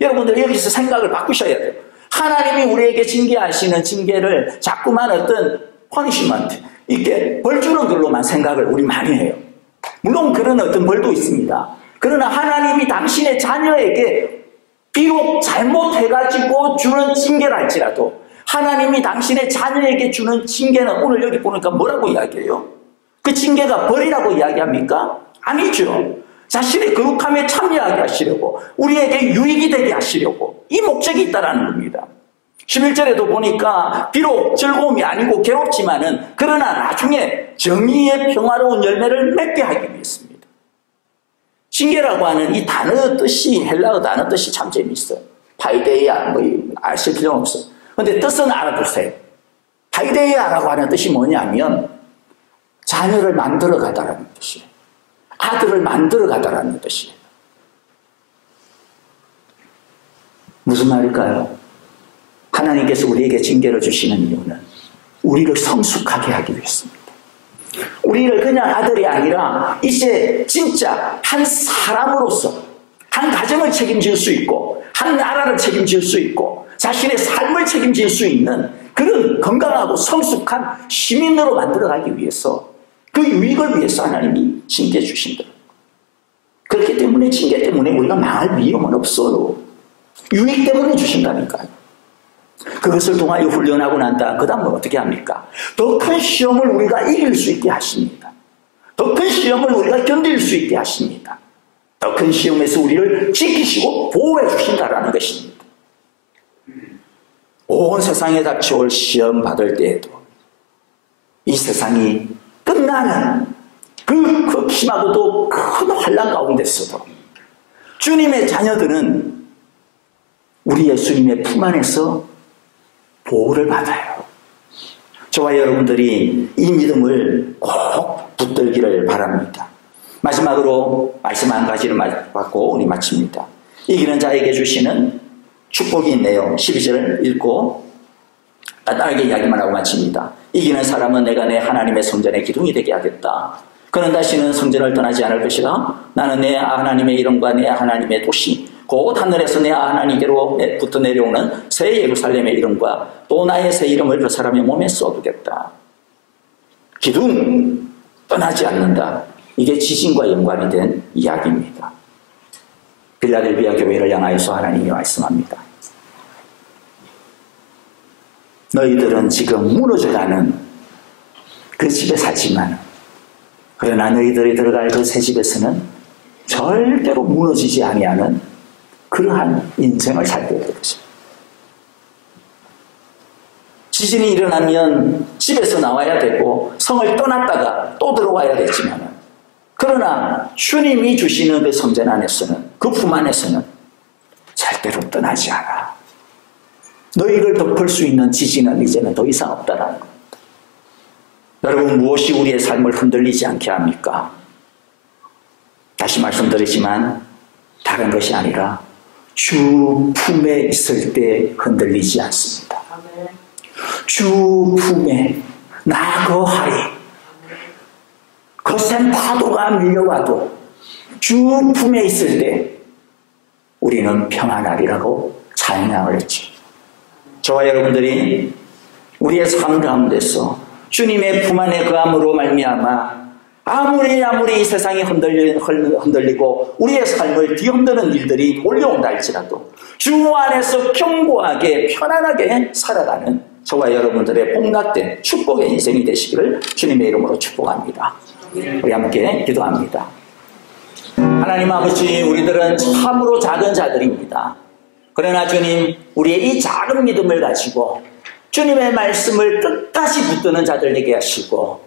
여러분들 여기서 생각을 바꾸셔야 돼요. 하나님이 우리에게 징계하시는 징계를 자꾸만 어떤 퍼니시먼트, 이렇게 벌 주는 걸로만 생각을 우리 많이 해요. 물론 그런 어떤 벌도 있습니다. 그러나 하나님이 당신의 자녀에게 비록 잘못해가지고 주는 징계를 할지라도 하나님이 당신의 자녀에게 주는 징계는 오늘 여기 보니까 뭐라고 이야기해요? 그 징계가 벌이라고 이야기합니까? 아니죠. 자신의 거룩함에 참여하게 하시려고 우리에게 유익이 되게 하시려고 이 목적이 있다는 겁니다. 11절에도 보니까 비록 즐거움이 아니고 괴롭지만은 그러나 나중에 정의의 평화로운 열매를 맺게 하기 위해서입니다. 징계라고 하는 이 단어 뜻이 헬라어 단어 뜻이 참 재미있어요. 파이데이아 아실 필요는 없어요. 근데 뜻은 알아두세요. 파이데이아라고 하는 뜻이 뭐냐면 자녀를 만들어 가다라는 뜻이에요. 아들을 만들어 가다라는 뜻이에요. 무슨 말일까요? 하나님께서 우리에게 징계를 주시는 이유는 우리를 성숙하게 하기 위해서입니다. 우리를 그냥 아들이 아니라 이제 진짜 한 사람으로서 한 가정을 책임질 수 있고 한 나라를 책임질 수 있고 자신의 삶을 책임질 수 있는 그런 건강하고 성숙한 시민으로 만들어가기 위해서 그 유익을 위해서 하나님이 징계 주신다. 그렇기 때문에 징계 때문에 우리가 망할 위험은 없어요. 유익 때문에 주신다니까요. 그것을 통하여 훈련하고 난 다음 그 다음은 어떻게 합니까? 더 큰 시험을 우리가 이길 수 있게 하십니다. 더 큰 시험을 우리가 견딜 수 있게 하십니다. 더 큰 시험에서 우리를 지키시고 보호해 주신다라는 것입니다. 온 세상에 닥쳐올 시험 받을 때에도 이 세상이 끝나는 그 극심하고도 큰 환난 가운데서도 주님의 자녀들은 우리 예수님의 품 안에서 보호를 받아요. 저와 여러분들이 이 믿음을 꼭 붙들기를 바랍니다. 마지막으로 말씀 한 가지를 받고 우리 마칩니다. 이기는 자에게 주시는 축복이 있네요. 12절을 읽고 간단하게 이야기만 하고 마칩니다. 이기는 사람은 내가 내 하나님의 성전의 기둥이 되게 하겠다. 그는 다시는 성전을 떠나지 않을 것이다. 나는 내 하나님의 이름과 내 하나님의 도시 곧 하늘에서 내 하나님께로부터 내려오는 새 예루살렘의 이름과 또 나의 새 이름을 그 사람의 몸에 써두겠다. 기둥 떠나지 않는다. 이게 지진과 연관이 된 이야기입니다. 빌라델비아 교회를 향하여서 하나님이 말씀합니다. 너희들은 지금 무너져가는 그 집에 살지만 그러나 너희들이 들어갈 그 새 집에서는 절대로 무너지지 아니하는 그러한 인생을 살게 될 것입니다. 지진이 일어나면 집에서 나와야 되고 성을 떠났다가 또 들어와야 되지만, 그러나 주님이 주시는 그 성전 안에서는, 그 품 안에서는 절대로 떠나지 않아. 너희를 덮을 수 있는 지진은 이제는 더 이상 없다라는 겁니다. 여러분, 무엇이 우리의 삶을 흔들리지 않게 합니까? 다시 말씀드리지만 다른 것이 아니라 주 품에 있을 때 흔들리지 않습니다. 주 품에 나거하리. 거센 파도가 밀려와도 주 품에 있을 때 우리는 평안하리라고 찬양을 했지. 저와 여러분들이 우리의 삶 가운데서 주님의 품 안에 거함으로 말미암아 아무리 이 세상이 흔들리고 우리의 삶을 뒤흔드는 일들이 몰려온다 할지라도 주 안에서 견고하게 편안하게 살아가는 저와 여러분들의 복락된 축복의 인생이 되시기를 주님의 이름으로 축복합니다. 우리 함께 기도합니다. 하나님 아버지, 우리들은 참으로 작은 자들입니다. 그러나 주님, 우리의 이 작은 믿음을 가지고 주님의 말씀을 끝까지 붙드는 자들 되게 하시고,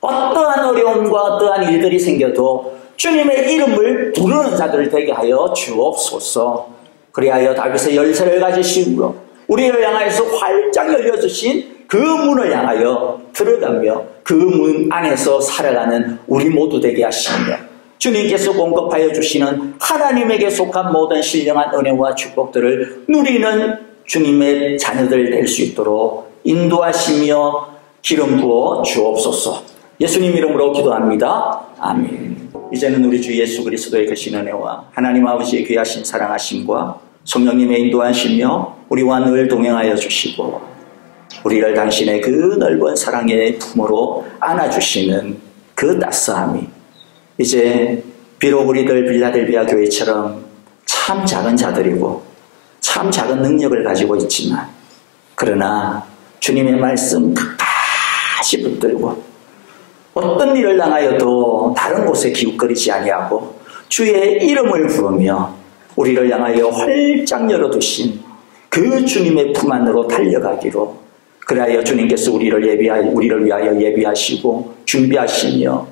어떠한 어려움과 어떠한 일들이 생겨도 주님의 이름을 부르는 자들 되게 하여 주옵소서. 그리하여 다윗의 열쇠를 가지시고 우리를 향하여서 활짝 열려주신 그 문을 향하여 들어가며 그 문 안에서 살아가는 우리 모두 되게 하시며, 주님께서 공급하여 주시는 하나님에게 속한 모든 신령한 은혜와 축복들을 누리는 주님의 자녀들 될 수 있도록 인도하시며 기름 부어 주옵소서. 예수님 이름으로 기도합니다. 아멘. 이제는 우리 주 예수 그리스도의 크신 은혜와 하나님 아버지의 귀하신 사랑하심과 성령님의 인도하시며 우리와 늘 동행하여 주시고 우리를 당신의 그 넓은 사랑의 품으로 안아주시는 그 따스함이, 이제 비록 우리들 빌라델비아 교회처럼 참 작은 자들이고 참 작은 능력을 가지고 있지만, 그러나 주님의 말씀 끝까지 붙들고 어떤 일을 당하여도 다른 곳에 기웃거리지 아니하고 주의 이름을 부르며 우리를 향하여 활짝 열어두신 그 주님의 품 안으로 달려가기로, 그리하여 주님께서 우리를 위하여 예비하시고 준비하시며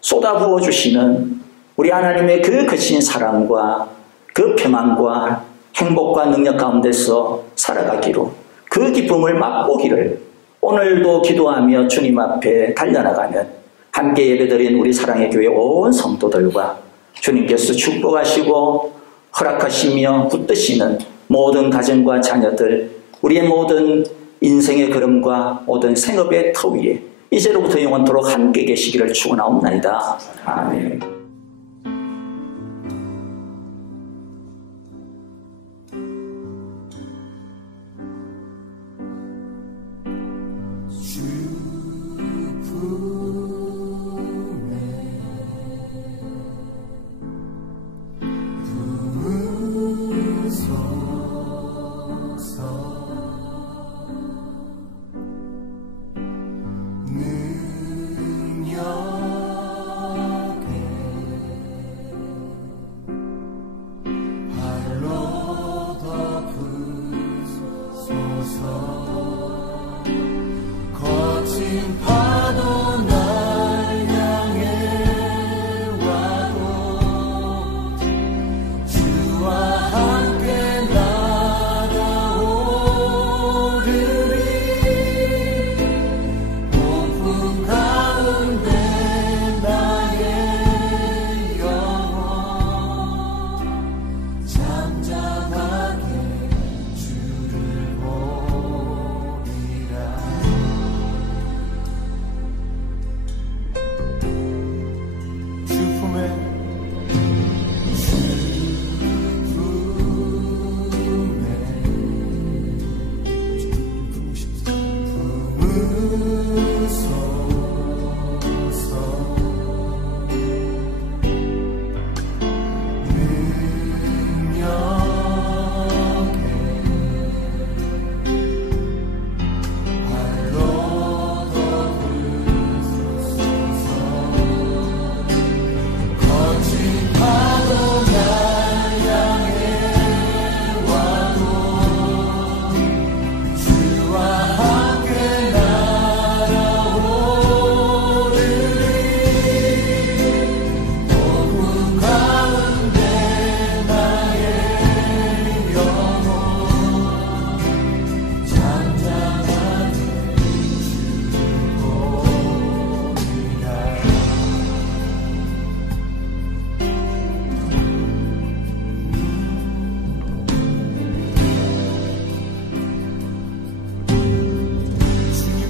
쏟아부어 주시는 우리 하나님의 그 크신 사랑과 그 평안과 행복과 능력 가운데서 살아가기로, 그 기쁨을 맛보기를 오늘도 기도하며 주님 앞에 달려나가는 함께 예배드린 우리 사랑의 교회 온 성도들과 주님께서 축복하시고 허락하시며 붙드시는 모든 가정과 자녀들, 우리의 모든 인생의 걸음과 모든 생업의 터 위에 이제로부터 영원토록 함께 계시기를 축원하옵나이다. 아멘.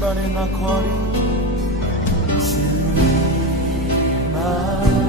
시간에 나 거리 주님만